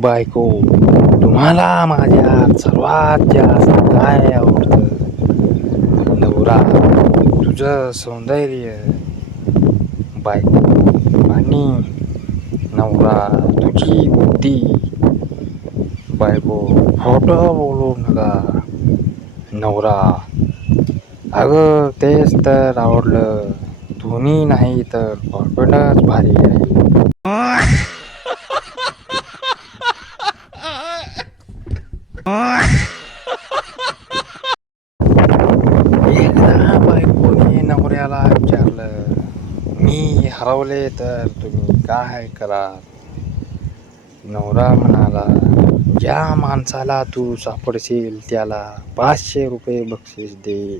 बायको, तुम्हाला माझ्या सर्वात जास्त काय आवडतं? नवरा, तुझं सौंदर्य. बायको आणि नवरा, तुझी बुद्धी. बायको, खोटं बोलू नका. नवरा, अगं तेच तर आवडलं. दोन्ही नाही तर बॉयफ्रेंडच भारी आहे. एकदा बायकोने नवऱ्याला विचारलं, मी हरवले तर तुम्ही काय कराल? नवरा म्हणाला, ज्या माणसाला तू सापडशील त्याला 500 रुपये बक्षीस दे.